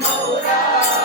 morar.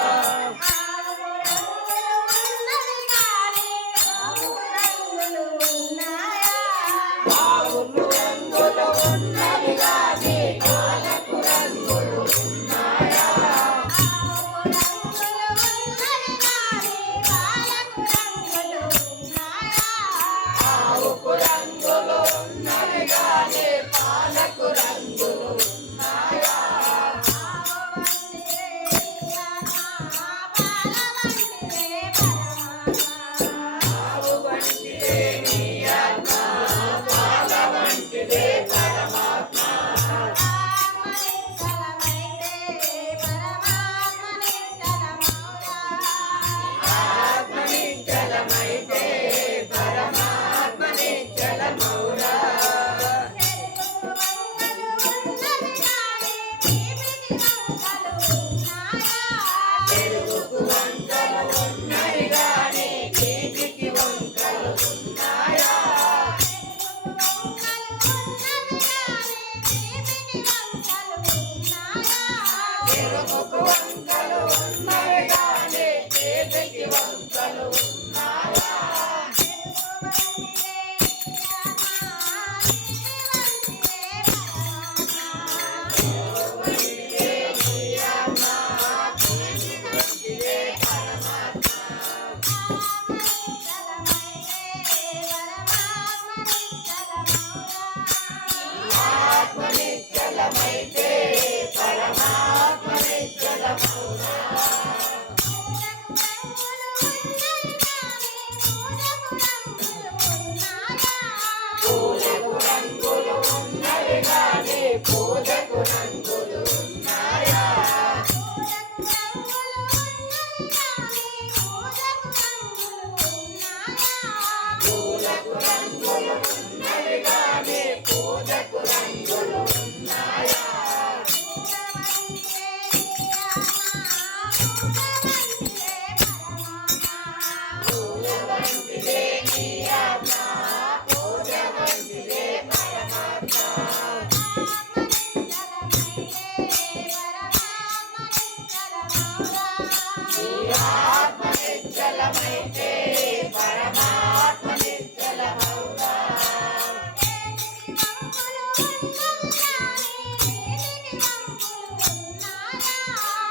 Oh,